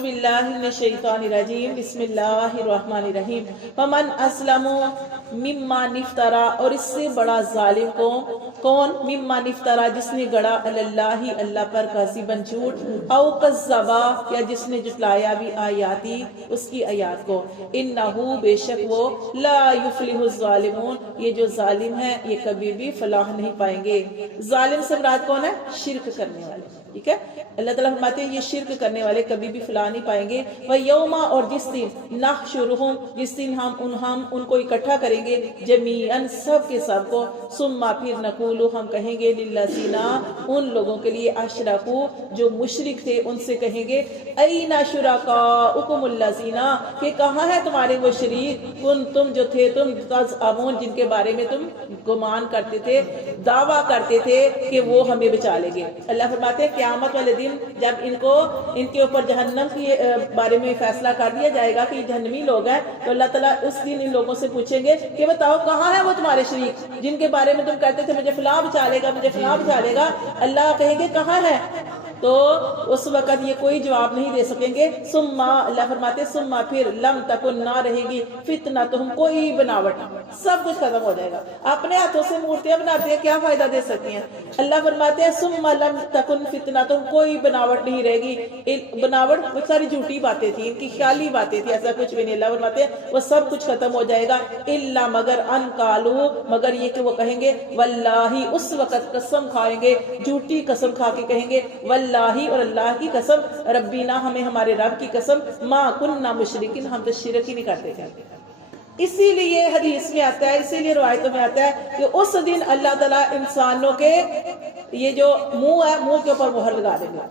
باللہ من الشیطان الرجیم بسم اللہ الرحمن الرحیم فمن اسلم مما نفترا، اور اس سے بڑا ظالم کون؟ مما نفترا، جس نے گڑا اللہ اللہ پر کاذباً جھوٹ، او کذبا، یا جس نے جھٹلایا بھی آیاتی اس کی آیات کو، انہو بے شک وہ، لا یفلح الظالمون، یہ جو ظالم ہے یہ کبھی بھی فلاح نہیں پائیں گے۔ ظالم سے مراد کون ہے؟ شرک کرنے والے، ٹھیک ہے۔ اللہ تعالیٰ فرماتے ہیں یہ شرک کرنے والے کبھی بھی فلاح نہیں پائیں گے۔ وَيَوْمَ، اور جس دن، نحشرہم، جس دن ہم ان کو اکٹھا کریں گے، جمیعاً سب کے سب کو، ثم پھر نقول، ہم کہیں گے، للذین، ان لوگوں کے لیے، اشرکوا، جو مشرک تھے، ان سے کہیں گے، این شرکاؤکم الذین، کہ کہاں ہے تمہارے وہ شریک، تم جو تھے، تم تزعمون، جن کے بارے میں تم گمان کرتے تھے، دعویٰ کرتے تھے کہ وہ ہمیں بچا لیں گے۔ اللہ فرماتے ہیں قیامت والے دن جب ان کے اوپر جہنم کے بارے میں فیصلہ کر دیا جائے گا کہ یہ جہنمی لوگ ہیں، تو اللہ تعالیٰ اس دن ان لوگوں سے پوچھیں گے کہ بتاؤ کہاں ہے وہ تمہارے شریک جن کے بارے میں تم کہتے تھے مجھے فلاں بچا لے گا، مجھے فلاں بچا لے گا۔ اللہ کہیں گے کہاں ہے؟ تو اس وقت یہ کوئی جواب نہیں دے سکیں گے۔ ثم، اللہ فرماتے ہیں ثم پھر، لم تکن، نہ رہے گی، فتنتہم، کوئی بناوٹ، سب کچھ ختم ہو جائے گا۔ اپنے ہاتھوں سے مورتیاں بناتے ہیں، کیا فائدہ دے سکتی ہیں؟ اللہ فرماتے ہیں ثم لم تکن فتنتہم، کوئی بناوٹ نہیں رہے گی۔ بناوٹ بہت ساری جھوٹی باتیں تھیں، ان کی خیالی باتیں تھیں، ایسا کچھ بھی نہیں۔ اللہ فرماتے ہیں وہ سب کچھ ختم ہو جائے گا، الا، مگر، ان قالوا، مگر یہ کہ وہ کہیں گے، واللہ، اس وقت قسم کھائیں گے، جھوٹی قسم کھا کے کہیں گے، واللہ، اور اللہ کی قسم، ربنا، ہمیں ہمارے رب کی قسم، ما کننا مشرکین، ہم تو شرک ہی نہیں کرتے تھے۔ اسی لیے حدیث میں آتا ہے، اسی لیے روایتوں میں آتا ہے کہ اس دن اللہ تعالیٰ انسانوں کے یہ جو منہ ہے، منہ کے اوپر مہر لگا دیں گے۔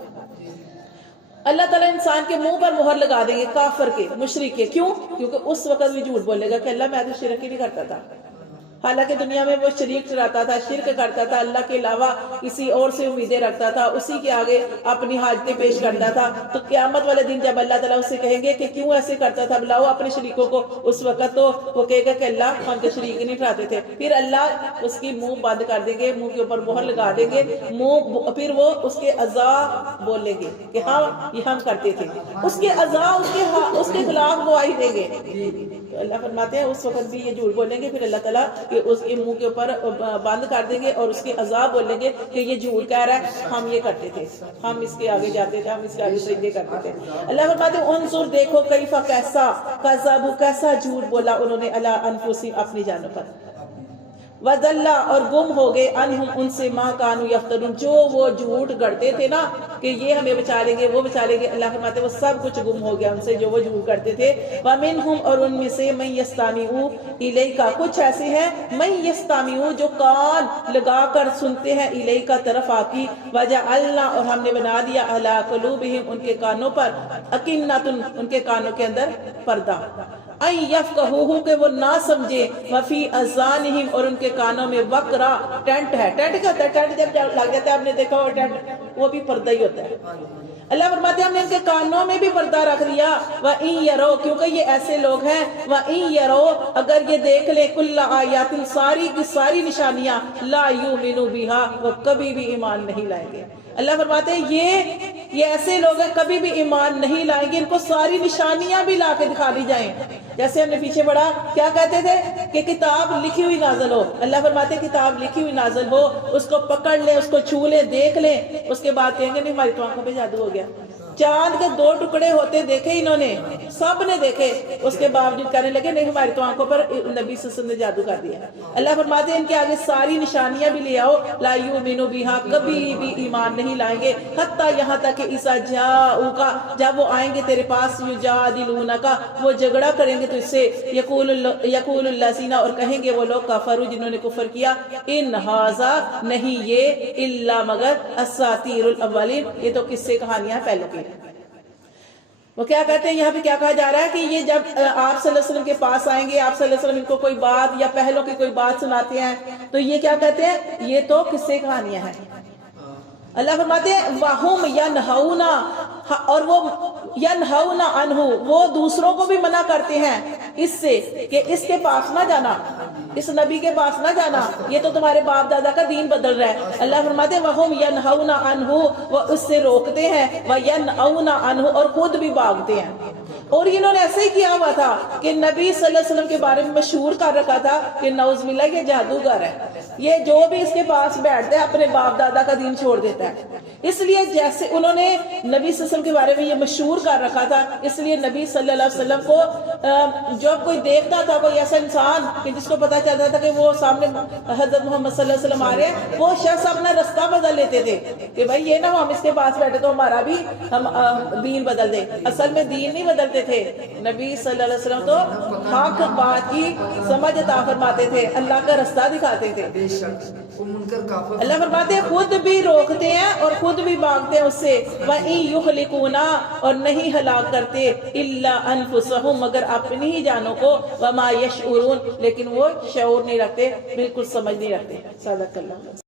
اللہ تعالیٰ انسان کے منہ پر مہر لگا دیں گے، کافر کے، مشرک کے۔ کیوں؟ کیونکہ اس وقت بھی جھوٹ بولے گا کہ اللہ میں تو شرک ہی نہیں کرتا تھا۔ حالانکہ دنیا میں وہ شریک ٹھہراتا تھا، شرک کرتا تھا، اللہ کے علاوہ کسی اور سے امیدیں رکھتا تھا، اسی کے آگے اپنی حاجتیں پیش کرتا تھا۔ تو قیامت والے دن جب اللہ تعالیٰ اسے کہیں گے کہ کیوں ایسے کرتا تھا، بلاؤ اپنے شریکوں کو، اس وقت تو وہ کہے گا کہ اللہ ہم تو شریک نہیں ٹھہراتے تھے۔ پھر اللہ اس کی منہ بند کر دیں گے، منہ کے اوپر مہر لگا دیں گے، پھر وہ اس کے اعضاء بولیں گے کہ ہاں یہ ہم کرتے تھے، اس کے اعضاء اس کے خلاف گواہی دیں گے۔ تو اللہ فرماتے ہیں اس وقت بھی یہ جھوٹ بولیں گے، پھر اللہ تعالیٰ کہ اس کے منہ کے اوپر بند کر دیں گے اور اس کے عذاب بولیں گے کہ یہ جھوٹ کہہ رہا ہے، ہم یہ کرتے تھے، ہم اس کے آگے جاتے تھے، ہم اس کے آگے سجدے کرتے تھے۔ اللہ فرماتے ہیں انظر، دیکھو، کیف، کیسا، کذبوا، کیسا جھوٹ بولا انہوں نے، علی انفسہم، اپنی جانوں پر، وَضَلَّ، اور گم ہو گئے، عنہم، ان سے، ما کانوا یفترون، جو وہ جھوٹ گڑتے تھے نا کہ یہ ہمیں بچا لیں گے، وہ بچا لیں گے۔ اللہ فرماتے ہیں وہ سب کچھ گم ہو گیا ان سے جو وہ جھوٹ کرتے تھے۔ وَمِنْهُمْ، اور ان میں سے، مَن يَسْتَمِعُ إِلَيْكَ، کچھ ایسے ہیں، مَن يَسْتَمِعُ، جو کان لگا کر سنتے ہیں، إِلَيْكَ، طرف آپ کی، وَجَعَلْنَا، اور ہم نے بنا دیا، عَلَىٰ قُلُوبِهِمْ، ان کے کانوں پر، أَكِنَّةٌ، ان کے کانوں کے اندر پردہ، أَن يَفْقَهُوهُ، کہ وہ نہ سمجھے، وَفِي آذَانِهِمْ، اور ان کے کانوں میں، وقرا، ٹینٹ ہے۔ ٹینٹ کیا ہوتا ہے؟ ٹینٹ جب لگ جاتا ہے، آپ نے دیکھا ہو ٹینٹ، وہ بھی پردہ ہی ہوتا ہے۔ اللہ فرماتے ہیں ہم نے ان کے کانوں میں بھی پردہ رکھ دیا، وَإِن يَرَوْا، کیونکہ یہ ایسے لوگ ہیں، وَإِن يَرَوْا، اگر یہ دیکھ لیں، كُلَّ آیَاتٍ، ساری کی ساری نشانیاں، لَا يُؤْمِنُوا بِهَا، وہ کبھی بھی ایمان نہیں لائیں گے۔ اللہ فرماتے ہیں یہ ایسے لوگ ہیں کبھی بھی ایمان نہیں لائیں گے، ان کو ساری نشانیاں بھی لا کے دکھا لی جائیں۔ جیسے ہم نے پیچھے پڑھا، کیا کہتے تھے کہ کتاب لکھی ہوئی نازل ہو، اللہ فرماتے ہیں کتاب لکھی ہوئی نازل ہو، اس کو پکڑ لیں، اس کو چھو لیں، دیکھ لیں، اس کے بعد کہیں گے نہیں ہماری تو آنکھوں پہ جادو ہو گیا۔ چاند کے 2 ٹکڑے ہوتے دیکھے انہوں نے، سب نے دیکھے، اس کے باوجود کہنے لگے نہیں ہماری تو آنکھوں پر نبی صلی اللہ علیہ وسلم نے جادو کر دیا۔ اللہ فرماتے ہیں ان کے آگے ساری نشانیاں بھی لے آؤ، لا یؤمنوا بہا، کبھی بھی ایمان نہیں لائیں گے، حتیٰ، یہاں تک کہ اذا جاؤک، جب وہ آئیں گے تیرے پاس، یجادلونک، وہ جھگڑا کریں گے تجھ سے، یقول الذین، اور کہیں گے وہ لوگ، کفروا، جنہوں نے کفر کیا، ان ھذا، نہیں یہ، الا، مگر، اساطیر الاولین، یہ تو قصے کہانیاں پہلوں کی۔ وہ کیا کہتے ہیں یہاں پہ، کیا کہا جا رہا ہے کہ یہ جب آپ صلی اللہ علیہ وسلم کے پاس آئیں گے، آپ صلی اللہ علیہ وسلم ان کو کوئی بات یا پہلوں کی کوئی بات سناتے ہیں، تو یہ کیا کہتے ہیں، یہ تو قصے کہانیاں ہیں۔ اللہ فرماتے ہیں وَهُمْ يَنْهَوْنَ، اور وہ يَنْهَوْنَ عَنْهُ، وہ دوسروں کو بھی منع کرتے ہیں اس سے کہ اس کے پاس نہ جانا، اس نبی کے پاس نہ جانا، یہ تو تمہارے باپ دادا کا دین بدل رہا ہے۔ اللہ فرماتے ہیں وَهُمْ يَنْهَوْنَ عَنْهُ، وہ اس سے روکتے ہیں، وَيَنْأَوْنَ عَنْهُ، اور خود بھی بھاگتے ہیں۔ اور انہوں نے ایسے ہی کیا ہوا تھا کہ نبی صلی اللہ علیہ وسلم کے بارے میں مشہور کر رکھا تھا کہ نعوذ باللہ یہ جادوگر ہے، یہ جو بھی اس کے پاس بیٹھتا ہے اپنے باپ دادا کا دین چھوڑ دیتا ہے۔ اس لیے جیسے انہوں نے نبی صلی اللہ علیہ وسلم کے بارے میں یہ مشہور کر رکھا تھا، اس لیے نبی صلی اللہ علیہ وسلم کو جب کوئی دیکھتا تھا، کوئی ایسا انسان کہ جس کو پتا چلتا تھا کہ وہ سامنے حضرت محمد صلی اللہ علیہ وسلم آ رہے ہیں، وہ شخص اپنا رستہ بدل لیتے تھے کہ بھائی یہ نہ ہم اس کے پاس بیٹھے تو ہمارا بھی ہم دین بدل دیں۔ اصل میں دین نہیں بدلتے تھے، نبی صلی اللہ علیہ وسلم تو حق بات کی سمجھ عطا فرماتے تھے، اللہ کا رستہ دکھاتے تھے۔ اللہ فرماتے ہیں خود بھی روکتے ہیں اور خود بھی بھاگتے ہیں اس سے، وَإِن يُهْلِكُونَ، اور نہیں ہلاک کرتے، إِلَّا أَنفُسَهُمْ، مگر اپنی ہی جانوں کو، وَمَا يَشْعُرُونَ، لیکن وہ شعور نہیں رکھتے، بالکل سمجھ نہیں رکھتے۔ صدق اللہ۔